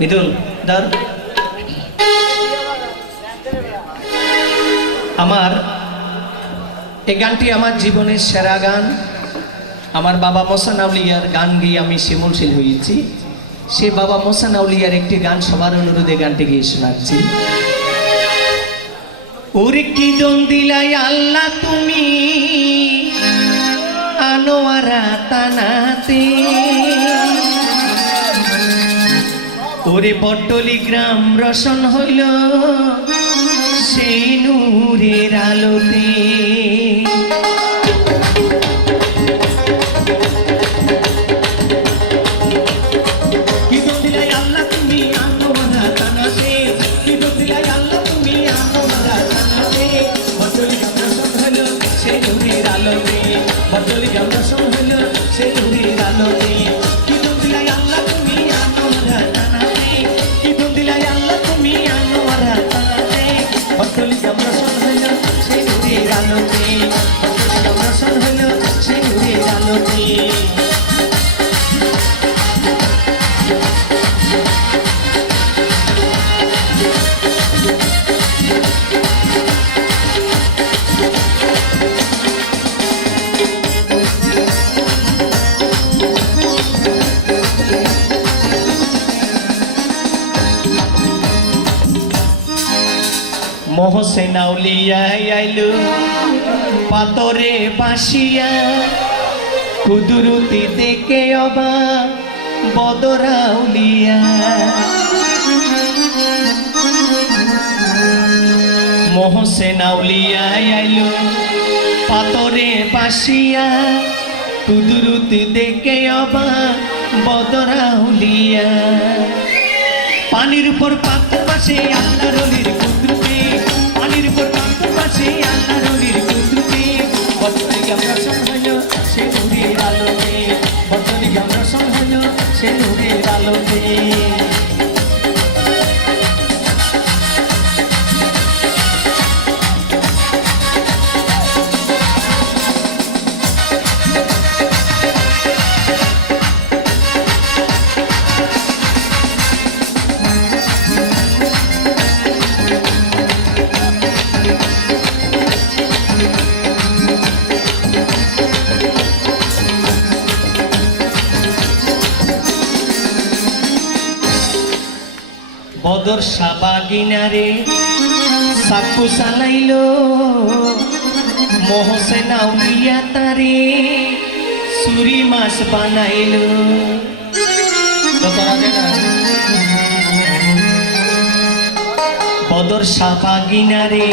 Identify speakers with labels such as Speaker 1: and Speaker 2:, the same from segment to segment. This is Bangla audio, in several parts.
Speaker 1: মিদুল ধর আমার, এই গানটি আমার জীবনের সেরা গান। আমার বাবা মোসান আউলিয়ার গান গিয়ে আমি শিমুলশীল হয়েছি। সে বাবা মোসান আউলিয়ার একটি গান সবার অনুরোধে গানটি গিয়ে শোনাচ্ছি। ওরে কি দিলাই আল্লাহ তুমি, আনোয়ারা তানাতে। ওরে পটলি গ্রাম রসন হইল সেই নূরের আলোতে। মোহসেন আইলু পাতরে বাসিয়া কুদুরুতি দেখে অবা বদরাউলিয়া। মোহসেন আউলিয়া আইলু পাতরে বাসিয়া কুদুরুতি দেখে অবা বদরাউলিয়া। পানির উপর পাত্র পাশে আল্লাহ রলির আল্লাহ রলির কুদ্রুপে বদলি গামরা হইল সে নূরের আলোতে। বদলি গামরা হইল সে নূরের আলোতে। বদর সাবাগিনারে সাকু সালাইল মোহসেন আউলিয়া তারে সুরি মাছ বানাইল। বদর সাবাগিনারে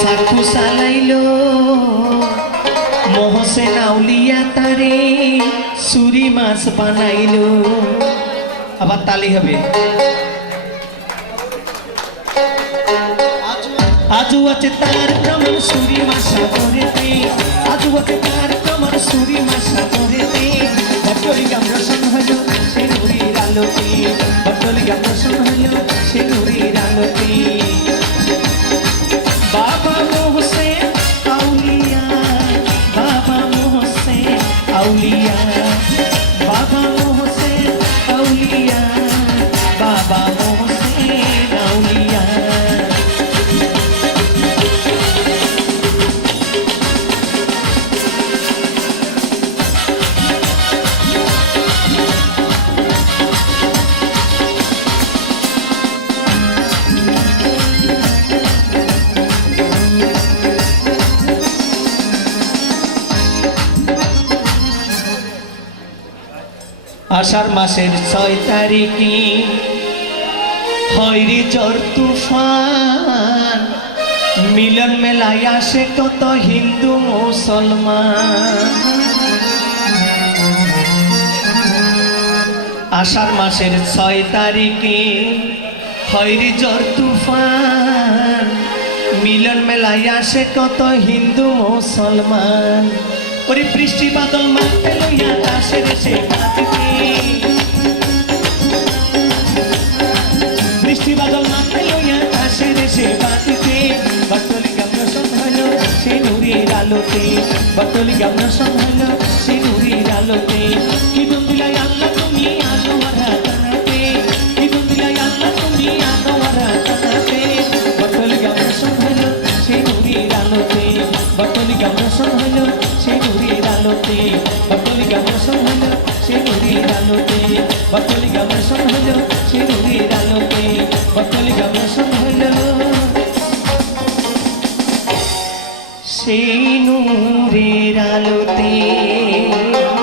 Speaker 1: সাকু সালাইল মোহসেন আউলিয়া তারে সুরি মাছ বানাইল। আবার তালি হবে। আজু আছে তার প্রমাণ সুরি মাসা করেতে আজু আছে তার প্রমাণ সুরি মাসা করেতে বটলি গাম রসন সে নুরির আলোতে। বটলি গাম রসন সে নুরির আলোতে। আষাঢ় মাসের ছয় তারিখে হয়রি জ্বর তুফান। মিলন মেলায় আসে কত হিন্দু মুসলমান। আষাঢ় মাসের ছয় তারিখে হয়রি জ্বর তুফান। মিলন মেলায় আসে কত হিন্দু মুসলমান। ওরে বৃষ্টি বাদল মাঠে লইয়া তাসে রেসে মাঠে বৃষ্টি বাদল মাঠে লইয়া দাসের সে মাটিতে বাতলি গামন সম্ভালো সে নুরির আলোতে। বাতলি গামন সম্ভালো সে নুরির আলোতে। কি দুলাই আল্লাহ তুমি আলো আধা তানাতে কি দুলাই আল্লাহ তুমি আলো সে নুরির আলোতে। বাতলি গামন সম্ভালো